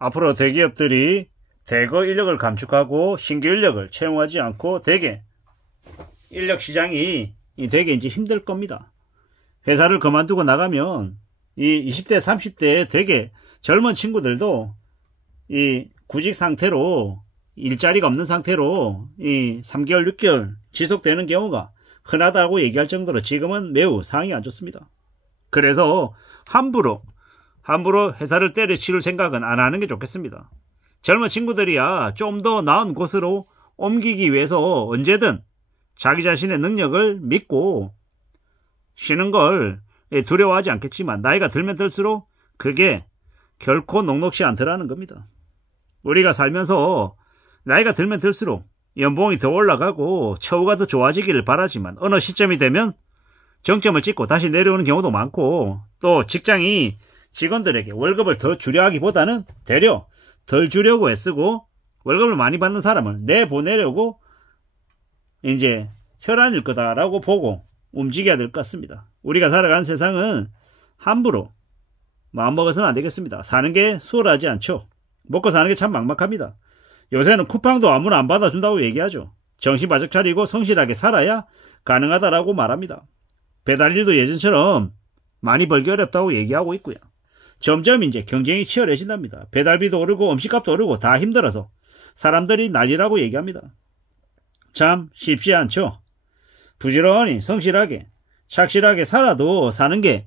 앞으로 대기업들이 대거 인력을 감축하고 신규 인력을 채용하지 않고 대개 인력 시장이 되게 이제 힘들 겁니다. 회사를 그만두고 나가면 이 20대 30대 되게 젊은 친구들도 이 구직 상태로 일자리가 없는 상태로 이 3개월 6개월 지속되는 경우가 흔하다고 얘기할 정도로 지금은 매우 상황이 안 좋습니다. 그래서 함부로 회사를 때려치울 생각은 안 하는 게 좋겠습니다. 젊은 친구들이야 좀 더 나은 곳으로 옮기기 위해서 언제든 자기 자신의 능력을 믿고 쉬는 걸 두려워하지 않겠지만 나이가 들면 들수록 그게 결코 녹록지 않더라는 겁니다. 우리가 살면서 나이가 들면 들수록 연봉이 더 올라가고 처우가 더 좋아지기를 바라지만 어느 시점이 되면 정점을 찍고 다시 내려오는 경우도 많고, 또 직장이 직원들에게 월급을 더 주려 하기보다는 되려 덜 주려고 애쓰고 월급을 많이 받는 사람을 내보내려고 이제 혈안일 거다라고 보고 움직여야 될 것 같습니다. 우리가 살아가는 세상은 함부로 마음먹어서는 안 되겠습니다. 사는 게 수월하지 않죠. 먹고 사는 게 참 막막합니다. 요새는 쿠팡도 아무나 안 받아준다고 얘기하죠. 정신 바짝 차리고 성실하게 살아야 가능하다라고 말합니다. 배달일도 예전처럼 많이 벌기 어렵다고 얘기하고 있고요. 점점 이제 경쟁이 치열해진답니다. 배달비도 오르고 음식값도 오르고 다 힘들어서 사람들이 난리라고 얘기합니다. 참 쉽지 않죠. 부지런히 성실하게 착실하게 살아도 사는 게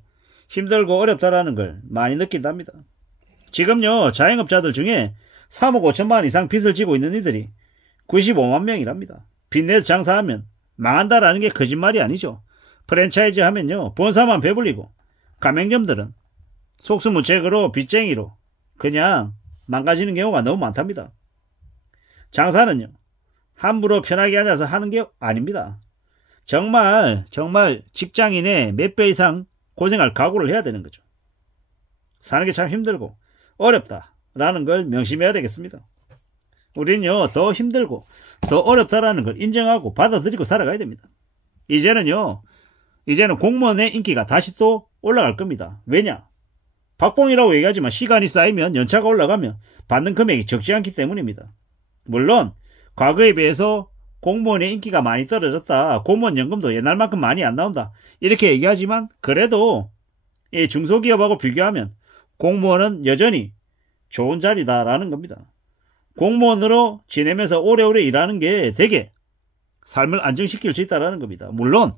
힘들고 어렵다라는 걸 많이 느낀답니다. 지금요 자영업자들 중에 3억 5천만 이상 빚을 지고 있는 이들이 95만 명이랍니다. 빚내서 장사하면 망한다라는 게 거짓말이 아니죠. 프랜차이즈 하면요 본사만 배불리고 가맹점들은 속수무책으로 빚쟁이로 그냥 망가지는 경우가 너무 많답니다. 장사는요 함부로 편하게 앉아서 하는 게 아닙니다. 정말 직장인의 몇 배 이상 고생할 각오를 해야 되는 거죠. 사는 게 참 힘들고 어렵다라는 걸 명심해야 되겠습니다. 우리는요 더 힘들고 더 어렵다라는 걸 인정하고 받아들이고 살아가야 됩니다. 이제는 공무원의 인기가 다시 또 올라갈 겁니다. 왜냐? 박봉이라고 얘기하지만 시간이 쌓이면 연차가 올라가면 받는 금액이 적지 않기 때문입니다. 물론 과거에 비해서 공무원의 인기가 많이 떨어졌다, 공무원 연금도 옛날만큼 많이 안 나온다 이렇게 얘기하지만 그래도 이 중소기업하고 비교하면 공무원은 여전히 좋은 자리다라는 겁니다. 공무원으로 지내면서 오래오래 일하는 게 되게 삶을 안정시킬 수 있다는 겁니다. 물론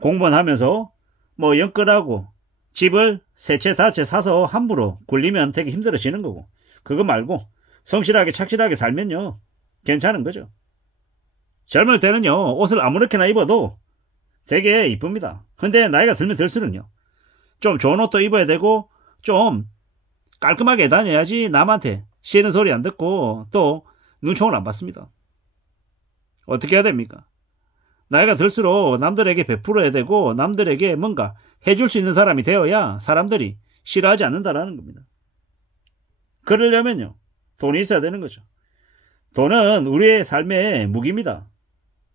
공무원 하면서 뭐 연끌하고 집을 세 채 다 채 사서 함부로 굴리면 되게 힘들어지는 거고, 그거 말고 성실하게 착실하게 살면요 괜찮은 거죠. 젊을 때는요 옷을 아무렇게나 입어도 되게 이쁩니다. 근데 나이가 들면 들수록요 좀 좋은 옷도 입어야 되고 좀 깔끔하게 다녀야지 남한테 싫은 소리 안 듣고 또 눈총을 안 받습니다. 어떻게 해야 됩니까? 나이가 들수록 남들에게 베풀어야 되고 남들에게 뭔가 해줄 수 있는 사람이 되어야 사람들이 싫어하지 않는다라는 겁니다. 그러려면요 돈이 있어야 되는 거죠. 돈은 우리의 삶의 무기입니다.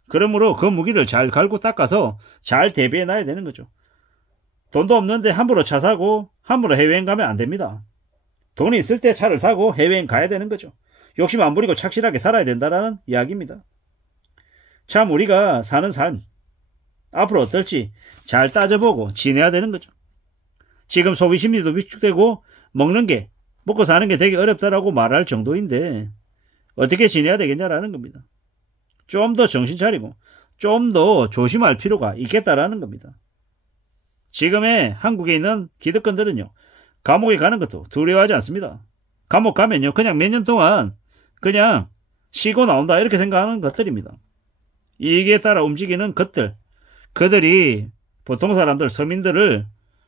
그러므로 그 무기를 잘 갈고 닦아서 잘 대비해 놔야 되는 거죠. 돈도 없는데 함부로 차 사고 함부로 해외여행 가면 안 됩니다. 돈이 있을 때 차를 사고 해외여행 가야 되는 거죠. 욕심 안 부리고 착실하게 살아야 된다는 이야기입니다. 참 우리가 사는 삶 앞으로 어떨지 잘 따져보고 지내야 되는 거죠. 지금 소비심리도 위축되고 먹고 사는 게 되게 어렵다라고 말할 정도인데 어떻게 지내야 되겠냐라는 겁니다. 좀 더 정신 차리고 좀 더 조심할 필요가 있겠다라는 겁니다. 지금의 한국에 있는 기득권들은요 감옥에 가는 것도 두려워하지 않습니다. 감옥 가면요 그냥 몇 년 동안 그냥 쉬고 나온다 이렇게 생각하는 것들입니다. 이익에 따라 움직이는 그들이 보통 사람들 서민들을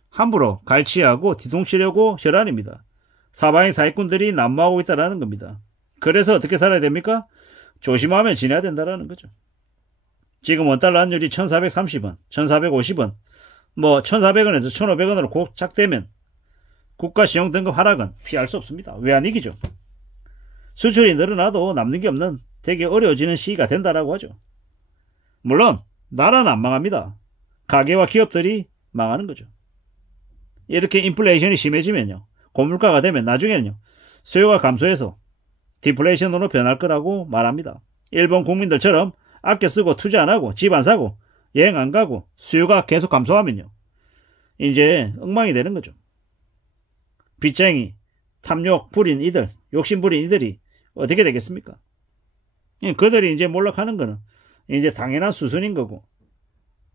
함부로 갈취하고 뒤통치려고 혈안입니다. 사방의 사기꾼들이 난무하고 있다는 겁니다. 그래서 어떻게 살아야 됩니까? 조심하며 지내야 된다는 거죠. 지금 원달러 환율이 1430원, 1450원, 1400원에서 1500원으로 고착되면 국가 신용 등급 하락은 피할 수 없습니다. 외환위기죠. 수출이 늘어나도 남는 게 없는 되게 어려워지는 시기가 된다라고 하죠. 물론 나라는 안 망합니다. 가게와 기업들이 망하는 거죠. 이렇게 인플레이션이 심해지면요 고물가가 되면 나중에는요 수요가 감소해서 디플레이션으로 변할 거라고 말합니다. 일본 국민들처럼 아껴 쓰고 투자 안 하고 집 안 사고 여행 안 가고 수요가 계속 감소하면요, 이제 엉망이 되는 거죠. 빚쟁이, 탐욕 부린 이들, 욕심 부린 이들이 어떻게 되겠습니까? 그들이 이제 몰락하는 거는 이제 당연한 수순인 거고,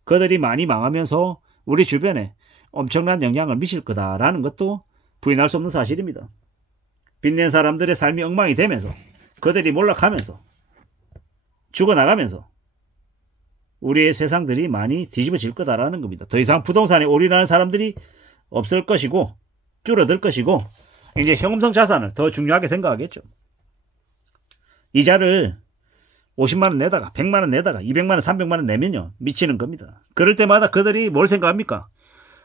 그들이 많이 망하면서 우리 주변에 엄청난 영향을 미칠 거다라는 것도 부인할 수 없는 사실입니다. 빚낸 사람들의 삶이 엉망이 되면서, 그들이 몰락하면서, 죽어나가면서 우리의 세상들이 많이 뒤집어질 거다라는 겁니다. 더 이상 부동산에 올인하는 사람들이 없을 것이고 줄어들 것이고, 이제 현금성 자산을 더 중요하게 생각하겠죠. 이자를 50만원 내다가 100만원 내다가 200만원 300만원 내면요, 미치는 겁니다. 그럴 때마다 그들이 뭘 생각합니까?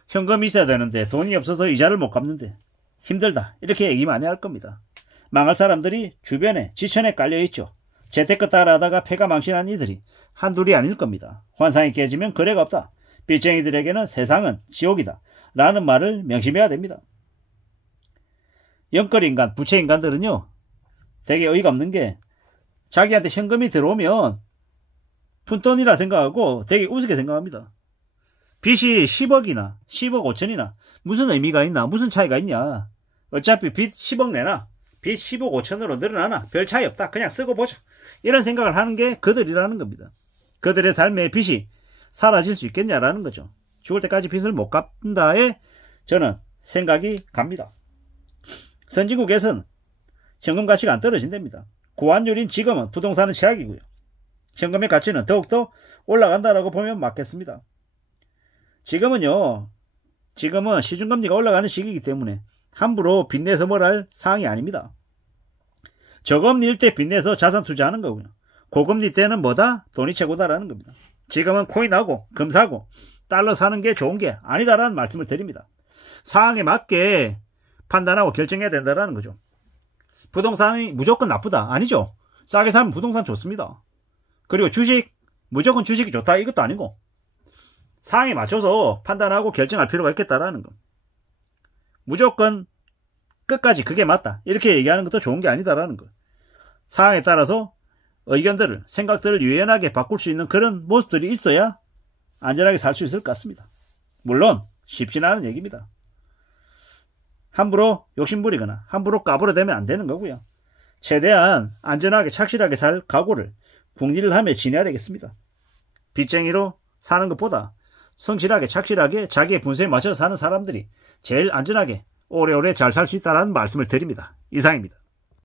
현금이 있어야 되는데 돈이 없어서 이자를 못 갚는데 힘들다, 이렇게 얘기 많이 할 겁니다. 망할 사람들이 주변에 지천에 깔려있죠. 재테크 따라하다가 패가 망신한 이들이 한둘이 아닐 겁니다. 환상이 깨지면 거래가 없다, 빚쟁이들에게는 세상은 지옥이다 라는 말을 명심해야 됩니다. 영끌인간, 부채인간들은요, 되게 어이가 없는 게, 자기한테 현금이 들어오면 푼돈이라 생각하고 되게 우습게 생각합니다. 빚이 10억이나 10억 5천이나 무슨 의미가 있나, 무슨 차이가 있냐, 어차피 빚 10억 내나 빚 10억 5천으로 늘어나나 별 차이 없다, 그냥 쓰고 보자, 이런 생각을 하는 게 그들이라는 겁니다. 그들의 삶의 빚이 사라질 수 있겠냐라는 거죠. 죽을 때까지 빚을 못 갚는다에 저는 생각이 갑니다. 선진국에서는 현금 가치가 안 떨어진답니다. 고환율인 지금은 부동산은 최악이고요, 현금의 가치는 더욱더 올라간다라고 보면 맞겠습니다. 지금은 시중금리가 올라가는 시기이기 때문에 함부로 빚내서 뭘 할 상황이 아닙니다. 저금리일 때 빚내서 자산 투자하는 거고요, 고금리 때는 뭐다? 돈이 최고다라는 겁니다. 지금은 코인하고 금 사고 달러 사는 게 좋은 게 아니다라는 말씀을 드립니다. 상황에 맞게 판단하고 결정해야 된다라는 거죠. 부동산이 무조건 나쁘다, 아니죠. 싸게 사면 부동산 좋습니다. 그리고 주식, 무조건 주식이 좋다, 이것도 아니고, 상황에 맞춰서 판단하고 결정할 필요가 있겠다라는 거. 무조건 끝까지 그게 맞다, 이렇게 얘기하는 것도 좋은 게 아니다라는 거. 상황에 따라서 의견들을, 생각들을 유연하게 바꿀 수 있는 그런 모습들이 있어야 안전하게 살 수 있을 것 같습니다. 물론 쉽지는 않은 얘기입니다. 함부로 욕심부리거나 함부로 까불어대면 안 되는 거고요. 최대한 안전하게 착실하게 살 각오를 궁리를 하며 지내야 되겠습니다. 빚쟁이로 사는 것보다 성실하게 착실하게 자기의 분수에 맞춰서 사는 사람들이 제일 안전하게 오래오래 잘 살 수 있다는 말씀을 드립니다. 이상입니다.